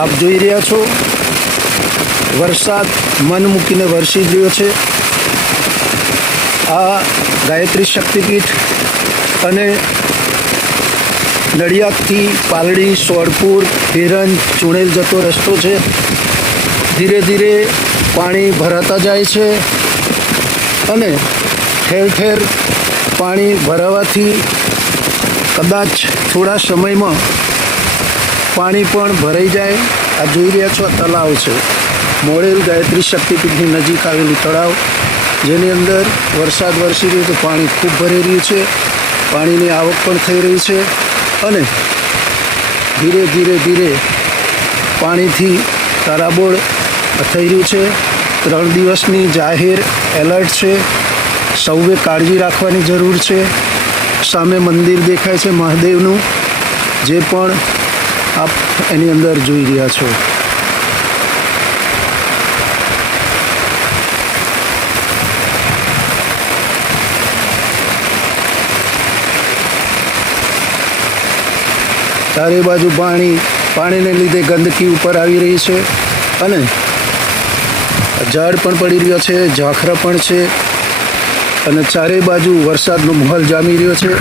આપ જોઈ રહ્યા છો વરસાદ મન મૂકીને વરસી રહ્યો છે। આ ગાયત્રી શક્તિપીઠ અને નડિયાદથી પાલડી, સોડપુર, હિરણ, ચુણેલ જતો રસ્તો છે। ધીરે ધીરે પાણી ભરાતા જાય છે અને ઠેર ઠેર પાણી ભરાવાથી કદાચ થોડા સમયમાં પાણી પણ ભરાઈ જાય। આ જોઈ રહ્યા છો આ તળાવ છે, મોડેલ ગાયત્રી શક્તિપીઠની નજીક આવેલું તળાવ, જેની અંદર વરસાદ વરસી રહ્યો તો પાણી ખૂબ ભરાઈ રહ્યું છે। પાણીની આવક પણ થઈ રહી છે અને ધીરે ધીરે ધીરે પાણીથી તરાબોળ થઈ રહ્યું છે। 3 દિવસની જાહેર એલર્ટ છે, સૌએ કાળજી રાખવાની જરૂર છે। સામે મંદિર દેખાય છે મહાદેવનું, જે પણ આપ એની અંદર જોઈ રહ્યા છો। ચારે બાજુ પાણીને લીધે ગંદકી ઉપર આવી રહી છે અને ઝાડ પણ પડી રહ્યો છે, ઝાખરા પણ છે અને ચારે બાજુ વરસાદનો માહોલ જામી રહ્યો છે।